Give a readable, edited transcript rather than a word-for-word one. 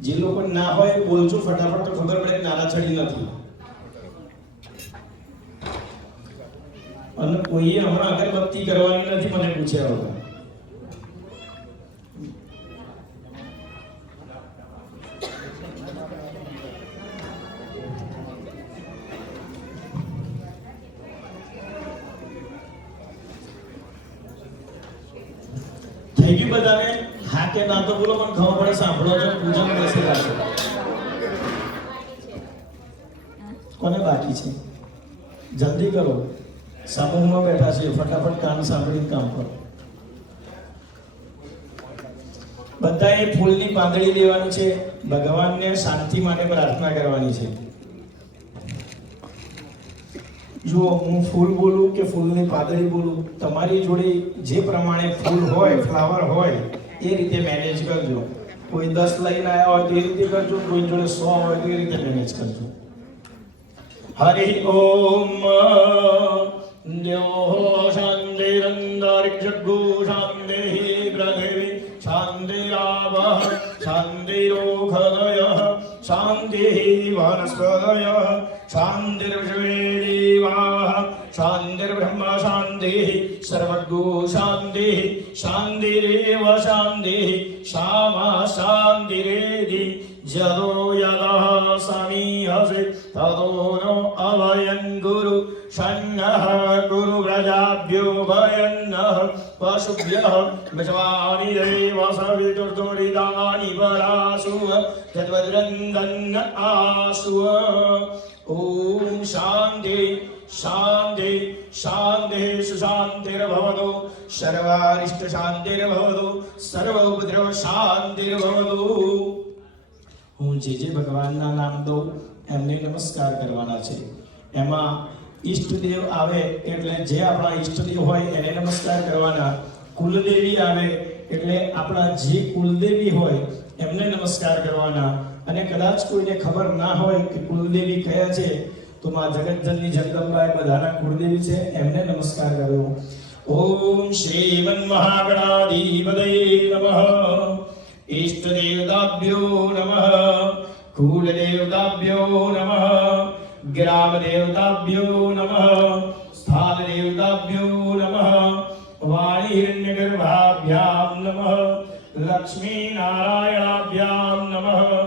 જે લોકો ના હોય બોલજો ફટાફટ, તો ખબર પડે નાના છડી નથી. અને કોઈએ હમણાં અગરબત્તી કરવાની નથી મને પૂછ્યા વગર. થઈ ગયું બધાને? હા કે ના તો બોલો, પણ ખબર પડે સાંભળો છો, પૂજન બેસેલા છો. કોને બાકી છે? જલ્દી કરો, સમૂહમાં બેઠા છે, ફટાફટ કામ સાંભળીને કામ કરો. બધાએ ફૂલની પાંદડી લેવાની છે, ભગવાનને શાંતિ માટે પ્રાર્થના કરવાની છે. જો હું ફૂલ બોલું કે ફૂલની પાંદડી બોલું, તમારી જોડે જે પ્રમાણે ફૂલ હોય, ફ્લાવર હોય, એ રીતે મેનેજ કરજો. કોઈ 10 લઈને આવ્યા હોય તો એ રીતે કરજો, કોઈ જોડે 100 હોય તો એ રીતે મેનેજ કરજો. હરિ ઓમ દેવો શાંતિરંતરિક્ષગો શાંતિઃ પૃથિવી શાંતિરાવઃ શાંતિરોખદયઃ શાંતિઃ વનસ્પતયઃ શાંતિર્વિશ્વે દેવાઃ શાંતિર્બ્રહ્મ શાંતિઃ સર્વગો શાંતિઃ શાંતિરેવ શાંતિઃ શામા શાંતિરેધિ જદો યદઃ સમીહસે તદો નો અભયં ગુરુ ષण्णः ગુરુ વ્રજાભ્યો ભયન્નઃ પશુભ્યઃ વિશ્વાનિ દેવ સવિતુર્તુરિદાનિ પરાસુઃ તદ્વદ્રन्दन् આસુઃ. ઓમ શાંતિ શાંતિ શાંતિ સુશાંતિર્ભવતુ સર્વારિષ્ટ શાંતિર્ભવતુ સર્વોપદ્રવ શાંતિર્ભવતુ. હું જે ભગવાનના નામ દઉં એમને નમસ્કાર કરવાના છે. એમાં ઈષ્ટદેવ આવે એટલે જે આપણા ઈષ્ટદેવ હોય એને નમસ્કાર કરવાના. કુલદેવી આવે એટલે આપણા જે કુલદેવી હોય એમને નમસ્કાર કરવાના. અને કદાચ કોઈને ખબર ના હોય કે કુલદેવી કયા છે, તો માં જગતજનની જગદંબા બધાના કુળદેવી છે, એમને નમસ્કાર કરો. ઓમ શ્રીમન મહાગણાધિપતયે નમઃ. ઈષ્ટદેવતાભ્યો નમઃ. કુલદેવતાભ્યો નમઃ. ગ્રામદેવતાભ્યો નમઃ. સ્થાનદેવતાભ્યો નમઃ. વાણીહિરણ્યગર્ભાભ્યામ નમઃ. લક્ષ્મીનારાયણાભ્યામ નમઃ.